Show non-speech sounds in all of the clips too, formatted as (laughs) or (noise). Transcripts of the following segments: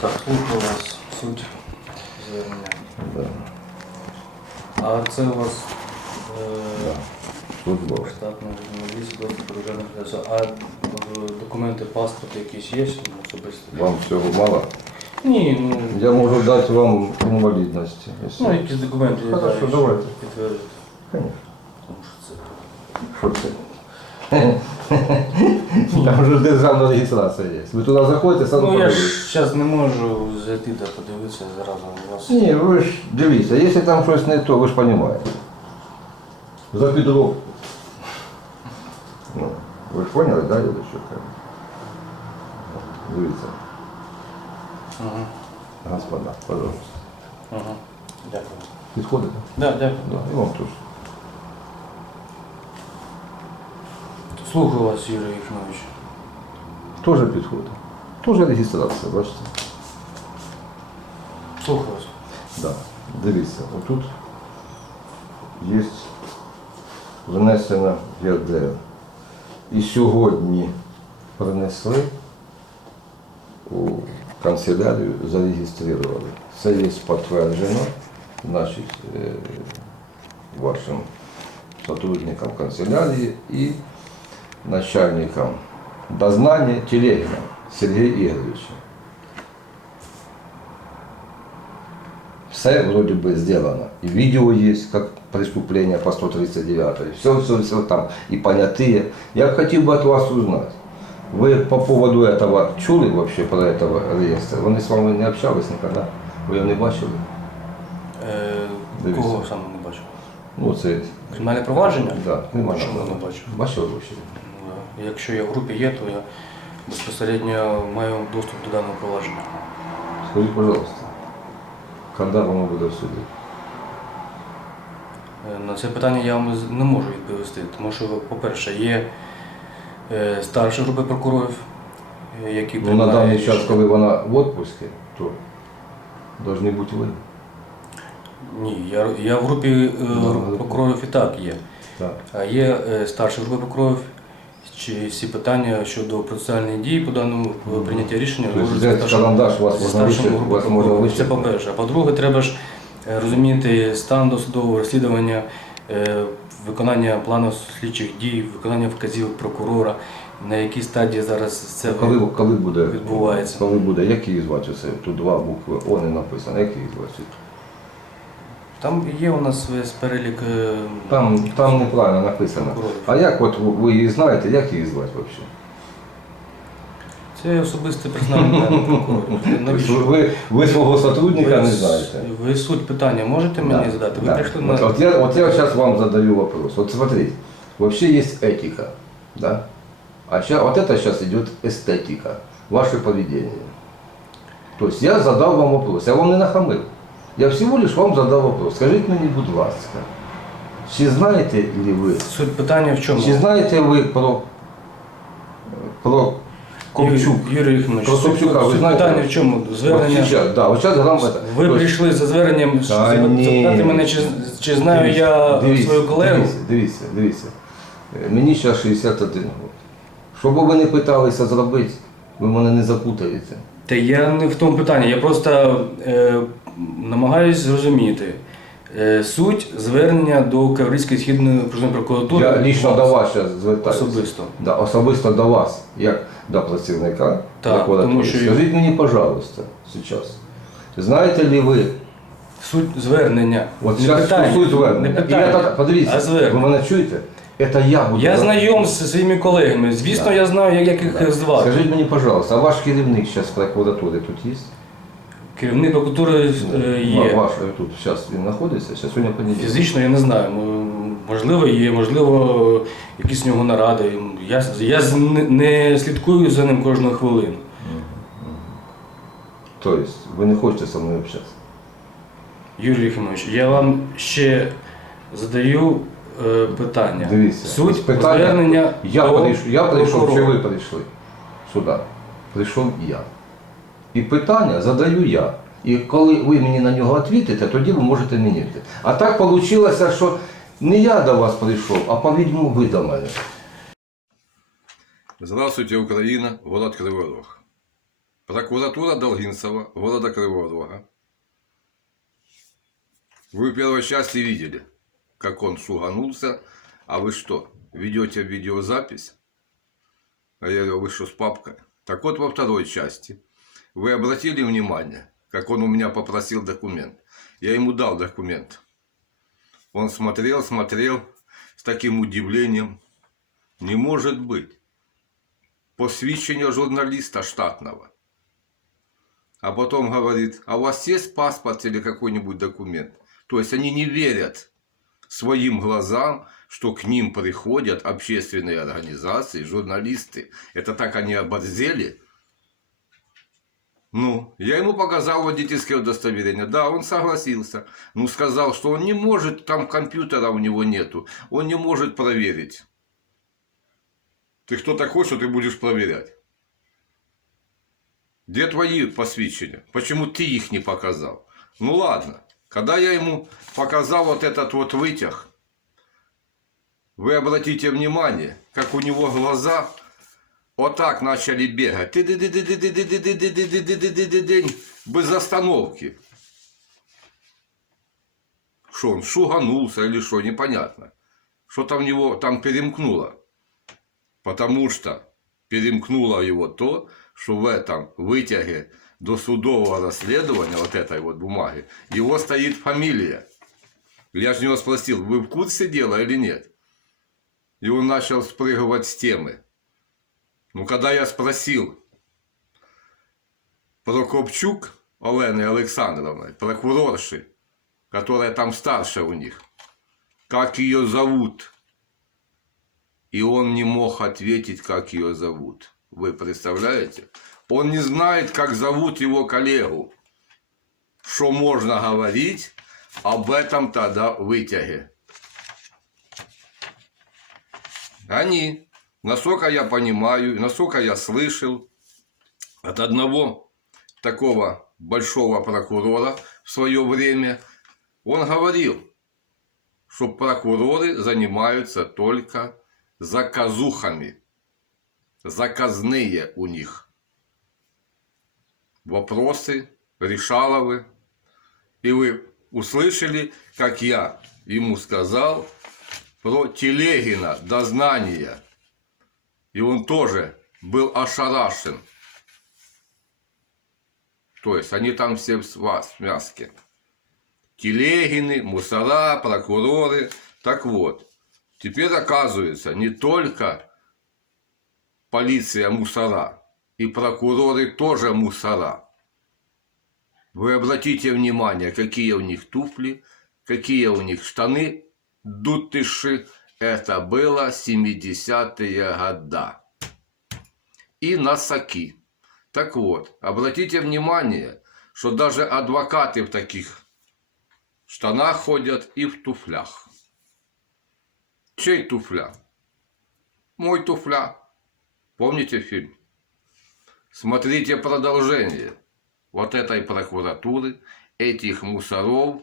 Так, слухаю вас. Суть звернення. Да. А це у вас е, Службово. штатний журналіст, доступ до державних ресурсів. А е, документи, паспорт якийсь є ну, особисто? Вам всього мало? Ні, ну, Я можу дати вам інвалідність. якщо- ну якісь документи я Хорошо, давайте. підтвердити. Конечно. Тому що це Що це? (laughs) Там же ж державна реєстрація є. Ви туди заходите, сразу Ну я подивитесь. ж зараз не можу зайти та подивитися зразу у вас. Ні, ви ж дивіться, якщо там щось не то, ви ж розумієте. За підробку. Ну, ви ж поняли, да, я що кажу? Дивіться, Угу. господа, пожалуйста. Угу. Дякую. Підходите? Да, дякую. Да, і вам теж. Слухаю вас, Юрій Єфимович. Теж підходить. Теж реєстрація, бачите? Слухаю вас. Да. Дивіться, отут є внесена ЄРДР. І сьогодні принесли у канцелярію, зареєстрували. Це є підтверджено значить, е, вашим сотрудникам канцелярії і начальникам дознання Телегіна Сергія Ігоровича. Все вроде бы сделано. И видео есть, как преступление по 139. Все, все, все там. И понятые. Я хотел бы от вас узнать. Вы по поводу этого чули вообще про этого реестра? Вони з вами не общались никогда? Ви його не бачили? Е, Дивіться. кого саме не бачу? Ну, це... Кримінальне провадження? Да, немає. Чому не бачу? Бачили вообще? Якщо я в групі є, то я безпосередньо маю доступ до даного провадження. Скажіть, пожалуйста, когда воно буде в суді? Е, На це питання я вам не можу відповісти, тому що, по-перше, є е, старші групи прокурорів, е, які Ну, на даний час, коли вона в отпуске, то должны бути ви. Ні, я, я в групі е, Ну, прокурорів і так є. Так. А є е, старші групи прокурорів, чи всі питання щодо процесуальної дії по даному е, прийняття рішення Тобто можуть взяти у вас зі можна старшими вичерпати, групами у вас можна прокурорів. Це по-перше. А по-друге, треба ж е, розуміти стан досудового розслідування, е, виконання плану слідчих дій, виконання вказівок прокурора, на якій стадії зараз це Коли, коли буде відбувається. Коли буде, як її звати це? Тут два букви О не написано, як її звати? Там є у нас весь перелік е, Там, там неправильно написано. прокурорів. А як от ви- ви її знаєте, як її звати взагалі? Це особисте персональне питання прокурорів. Тобто Навіщо? (laughs) ви, ви свого сотрудника Ви не с- знаєте? Ви суть питання можете мені Да, задати? Ви да. прийшли вот, на вот я, вот я сейчас вам задаю вопрос. Вот смотрите, вообще есть этика, да? А ща, вот это сейчас идет эстетика, ваше поведение. То есть я задал вам вопрос, я вам не нахамив. Я всего лишь вам задав вопрос. Скажіть мені, будь ласка, чи знаєте ли ви, суть питання в чому? чи знаєте ви про, про Ковчук? Юрій, Юрій Єфимович, Про суть, ви суть знаєте? питання в чому? Вот Звернення. сейчас, да, вот сейчас это. Ви То есть- прийшли за зверненням Та запитати мене, чи, чи знаю Дивіться, я дивіться, свою колегу. Дивіться, дивіться, дивіться. Е, Мені зараз 61 років. Що би ви не питалися зробити, ви мене не запутаєте. Та я не в тому питанні, я просто е, намагаюсь зрозуміти. Е, суть звернення до Каврицької східної окружної прокуратури. Я лічно до вас зараз звертаюся. Особисто. Да, особисто до вас, як до працівника. Так, прокуратури. тому що- Скажіть мені, пожалуйста, зараз. Знаєте ли ви, Суть звернення. от не зараз питання. суть звернення. Не І питання. я так, подивіться, а звернення. ви мене чуєте? Це я буду. Я знайом з своїми колегами. Звісно, Да. я знаю, як, як їх Да. звати. Скажіть мені, пожалуйста, а ваш керівник зараз прокуратури тут є? Керівник прокуратури е, є. Ваш е, тут зараз він знаходиться, зараз сьогодні понеділок. Фізично я не знаю. М, Можливо, є, можливо, якісь у нього наради. Я, я з- не- не слідкую за ним кожну хвилину. Тобто, ви не хочете зі мною общатися? Юрій Єфимович, я вам ще задаю е, питання. Дивіться, Суть питання- звернення Я, до прийшов, я прийшов, чи прокурора. ви прийшли сюди? Прийшов я. І питання задаю я. І коли ви мені на нього відповіте, тоді ви можете мені відповісти. А так вийшло, що не я до вас прийшов, а по-відьму ви до мене. Здравствуйте, Україна, город Кривий Рог. Прокуратура Долгинцева, города Кривого Рога. Вы в первой части видели, как он шуганулся. А вы что, ведете видеозапись? А я говорю, вы что, с папкой? Так вот, во второй части вы обратили внимание, как он у меня попросил документ. Я ему дал документ. Он смотрел, смотрел с таким удивлением. Не может быть. Посвящение журналиста штатного. А потом говорит, а у вас есть паспорт или какой-нибудь документ? То есть они не верят своим глазам, что к ним приходят общественные организации, журналисты. Это так они оборзели. Ну, я ему показал водительское удостоверение. Да, он согласился. Ну, сказал, что он не может, там компьютера у него нету. Он не может проверить. Ты кто такой, что ты будешь проверять? Где твои посвящения? Почему ты их не показал? Ну ладно. Когда я ему показал вот этот вот вытяг, вы обратите внимание, как у него глаза Отак почали бігати. Без остановки. Что он шуганулся или что, непонятно. Что там него там перемкнуло. Потому что перемкнуло его то, что в этом вытяге до судового расследования вот этой вот бумаги, его стоит фамилия. Я же него спросил, вы в курсе дела или нет? И он начал спрыгивать с темы. Ну, когда я спросил Прокопчук Олены Александровны, прокурорши, которая там старше у них, как ее зовут, и он не мог ответить, как ее зовут. Вы представляете? Он не знает, как зовут его коллегу. Что можно говорить об этом тогда вытяге? Они, насколько я понимаю, насколько я слышал, от одного такого большого прокурора в свое время, он говорил, что прокуроры занимаются только заказухами. Заказные у них. Вопросы, решаловы. И вы услышали, как я ему сказал про Телегина дознание. И он тоже был ошарашен. То есть они там все в мяске. Телегины, мусора, прокуроры. Так вот, теперь оказывается, не только полиция мусора, и прокуроры тоже мусора. Вы обратите внимание, какие у них туфли, какие у них штаны, дутыши. Это было 70-е года. И носаки. Так вот, обратите внимание, что даже адвокаты в таких штанах ходят и в туфлях. Чей туфля? Мой туфля. Помните фильм? Смотрите продолжение вот этой прокуратуры, этих мусоров.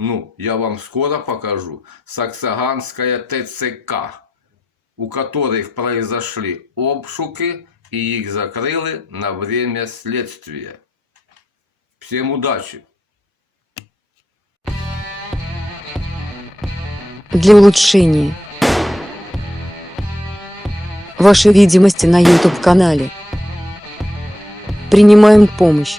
Ну, я вам скоро покажу. Саксаганская ТЦК, у которых произошли обшуки и их закрыли на время следствия. Всем удачи! для улучшения вашей видимости на YouTube-канале. Принимаем помощь.